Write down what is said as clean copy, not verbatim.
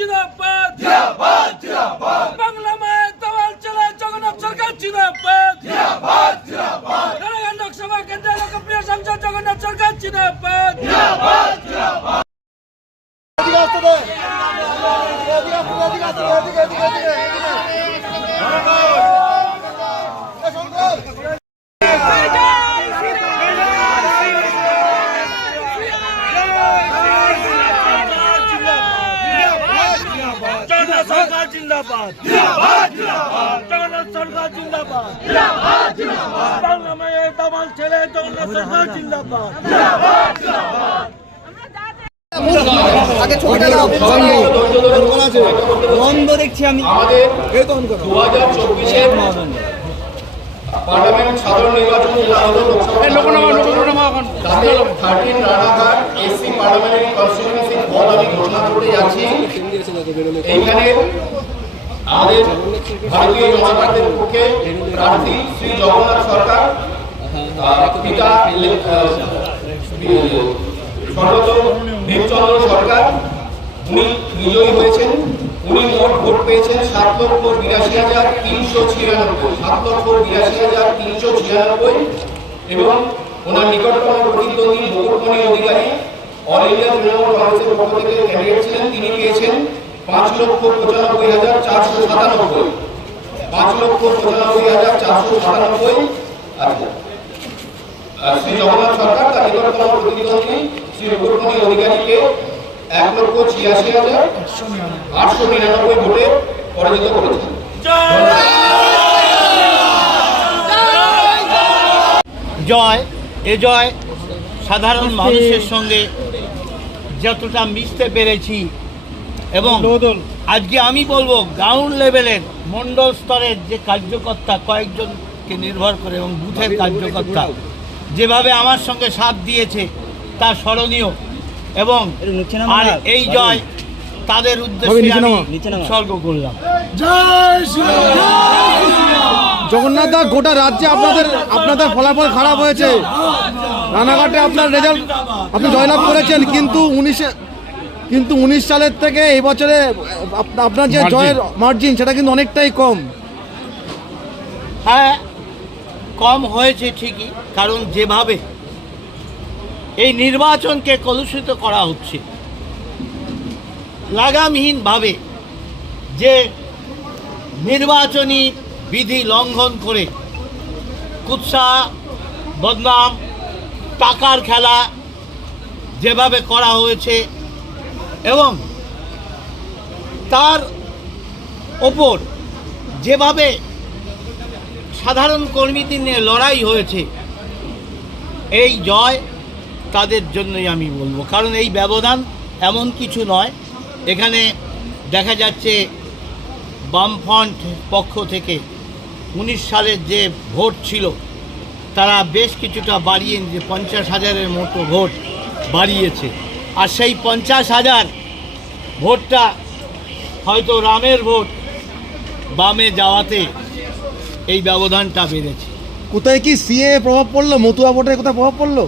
জিন্দাবাদ জিন্দাবাদ জিন্দাবাদ বাংলা মায়ের দামাল ছেলে জগন্নাথ সরকার জিন্দাবাদ জিন্দাবাদ জিন্দাবাদ নারায়ণ লোকসভা কেন্দ্রের লোকপ্রিয় সাংসদ জগন্নাথ সরকার জিন্দাবাদ জিন্দাবাদ জিন্দাবাদ सरकार जिंदाबाद जिंदाबाद जिंदाबाद जगन्नाथ सरकार जिंदाबाद जिंदाबाद जिंदाबाद बांग्ला में ये दामाल चले जगन्नाथ सरकार जिंदाबाद जिंदाबाद जिंदाबाद আগে ছবিটা দাও বন্ধ দেখছি আমি আমাদের 2024-এর পার্লামেন্ট সাধারণ নির্বাচন তাদের 13 রানাঘাট এসসি পার্লামেন্টারি কনস্টিটিউয়েন্সি পদ আমি ঘোষণা করতে যাচ্ছি। এইখানে আমাদের ভারতীয় জনতা পার্টির পক্ষে প্রার্থী শ্রী জগন্নাথ সরকার পিতা স্বর্গত ভীমচন্দ্র সরকার উনি বিজয়ী হয়েছেন। উনি মোট ভোট পেয়েছেন 7,82,396 7,82,396 এবং ওনার নিকটতম প্রতিদ্বন্দ্বী মুকুটমণি অধিকারী অল ইন্ডিয়া তৃণমূল কংগ্রেসের পক্ষ থেকে ক্যান্ডিডেট ছিলেন, তিনি পেয়েছেন 5,95,497 5,95,497। শ্রী জগন্নাথ সরকার তার নিকটতম প্রতিদ্বন্দ্বী শ্রী মুকুটমণি অধিকারীকে 1,86,899 ভোটে পরাজিত করেছেন। জয় এ জয় সাধারণ মানুষের সঙ্গে যতটা মিশতে পেরেছি এবং আজকে আমি বলবো গ্রাউন্ড লেভেলের মণ্ডল স্তরের যে কার্যকর্তা কয়েকজনকে নির্ভর করে এবং বুথের কার্যকর্তা যেভাবে আমার সঙ্গে সাথ দিয়েছে তা স্মরণীয় এবং আর এই জয় তাদের উদ্দেশ্যে আমি উৎসর্গ করলাম। জগন্নাথ দা, গোটা রাজ্যে আপনাদের ফলাফল খারাপ হয়েছে। রানাঘাটে আপনার রেজাল্ট আপনি জয়লাভ করেছেন, কিন্তু 19 সালের থেকে এই বছরে আপনার যে জয়ের মার্জিন সেটা কিন্তু অনেকটাই কম। হ্যাঁ, কম হয়েছে ঠিকই, কারণ যেভাবে এই নির্বাচনকে কলুষিত করা হচ্ছে লাগামহীনভাবে, যে নির্বাচনী বিধি লঙ্ঘন করে কুৎসা বদনাম টাকার খেলা যেভাবে করা হয়েছে এবং তার ওপর যেভাবে সাধারণ কর্মীদের নিয়ে লড়াই হয়েছে, এই জয় তাদের জন্যই আমি বলবো। কারণ এই ব্যবধান এমন কিছু নয়, এখানে দেখা যাচ্ছে বামফ্রন্ট পক্ষ থেকে 19 সালের যে ভোট ছিল তারা বেশ কিছুটা বাড়িয়ে 50,000-এর মতো ভোট বাড়িয়েছে, আর সেই 50,000 ভোটটা হয়তো রামের ভোট বামে যাওয়াতে এই ব্যবধানটা বেড়েছে। কোথায় কি সিএ প্রভাব পড়লো? মতুয়া ভোটের কোথায় প্রভাব পড়লো?